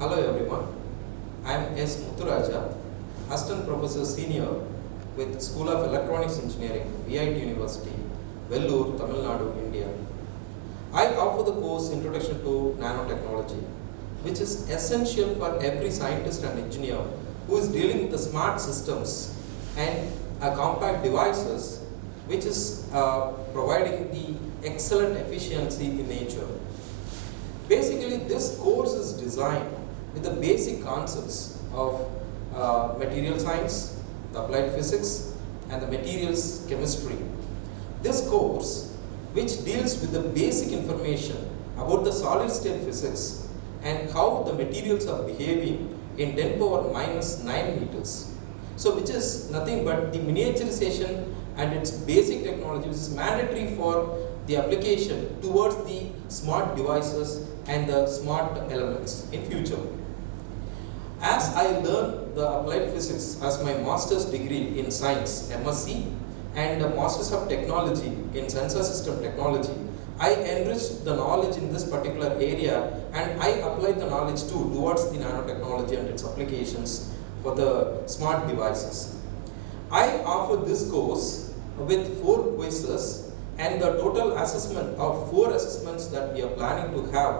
Hello everyone, I am S.Muturaja, Assistant Professor Senior with School of Electronics Engineering, VIT University, Vellore, Tamil Nadu, India. I offer the course Introduction to Nanotechnology, which is essential for every scientist and engineer who is dealing with the smart systems and compact devices, which is providing the excellent efficiency in nature. Basically, this course is designed with the basic concepts of material science, the applied physics, and the materials chemistry. This course, which deals with the basic information about the solid state physics and how the materials are behaving in 10 power minus 9 meters. So, which is nothing but the miniaturization and its basic technology, which is mandatory for the application towards the smart devices and the smart elements in future. As I learned the applied physics as my master's degree in science, MSc, and the Masters of Technology in Sensor System Technology, I enriched the knowledge in this particular area and I applied the knowledge too towards the nanotechnology and its applications for the smart devices. I offer this course with 4 quizzes and the total assessment of 4 assessments that we are planning to have.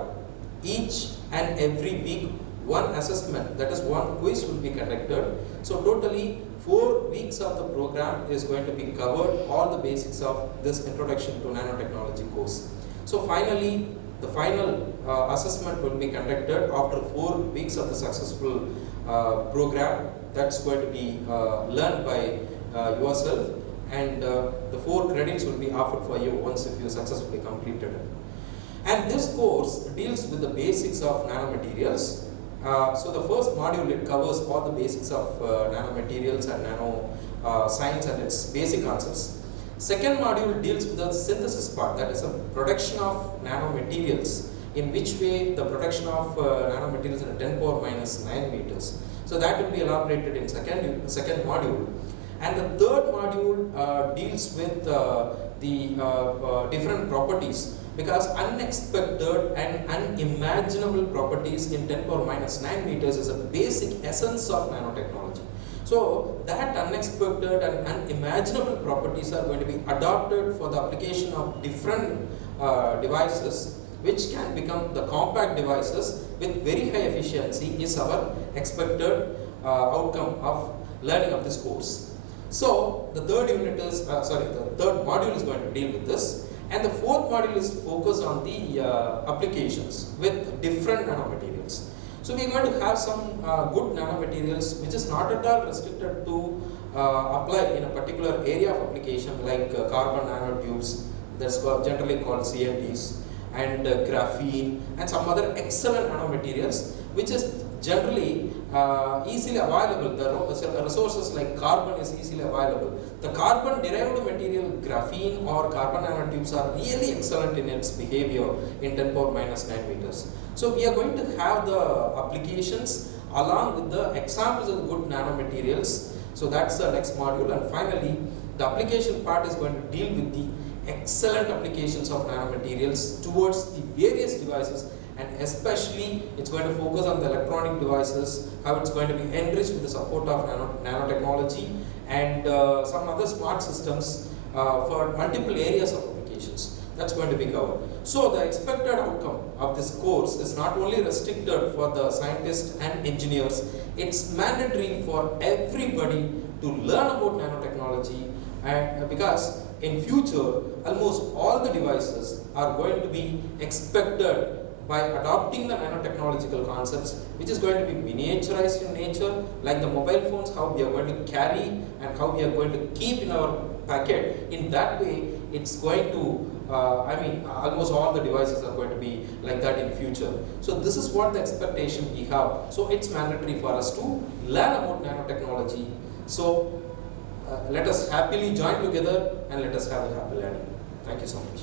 Each and every week, 1 assessment, that is 1 quiz will be conducted. So totally 4 weeks of the program is going to be covered, all the basics of this Introduction to Nanotechnology course. So finally, the final assessment will be conducted after 4 weeks of the successful program. That's going to be learned by yourself, and the 4 credits will be offered for you once if you successfully completed it. And this course deals with the basics of nanomaterials. So the first module, it covers all the basics of nanomaterials and nano science and its basic concepts. Second module deals with the synthesis part, that is a production of nanomaterials, in which way the production of nanomaterials in 10 power minus 9 meters. So that will be elaborated in second module. And the third module deals with the different properties, because unexpected and unimaginable properties in 10 power minus 9 meters is a basic essence of nanotechnology. So that unexpected and unimaginable properties are going to be adopted for the application of different devices, which can become the compact devices with very high efficiency is our expected outcome of learning of this course. So the third third module is going to deal with this, and the fourth module is focused on the applications with different nanomaterials. So we are going to have some good nanomaterials which is not at all restricted to apply in a particular area of application, like carbon nanotubes, that's generally called CNTs, and graphene, and some other excellent nanomaterials which is generally easily available. The resources like carbon is easily available. The carbon derived material graphene or carbon nanotubes are really excellent in its behavior in 10 power minus 9 meters. So we are going to have the applications along with the examples of good nanomaterials. So that's the next module, and finally the application part is going to deal with the excellent applications of nanomaterials towards the various devices, and especially it's going to focus on the electronic devices, how it's going to be enriched with the support of nanotechnology and some other smart systems for multiple areas of applications. That's going to be covered. So the expected outcome of this course is not only restricted for the scientists and engineers, it's mandatory for everybody to learn about nanotechnology, and because in future almost all the devices are going to be expected by adopting the nanotechnological concepts, which is going to be miniaturized in nature, like the mobile phones, how we are going to carry and how we are going to keep in our packet. In that way, it's going to, almost all the devices are going to be like that in future. So this is what the expectation we have. So it's mandatory for us to learn about nanotechnology. So let us happily join together and let us have a happy learning. Thank you so much.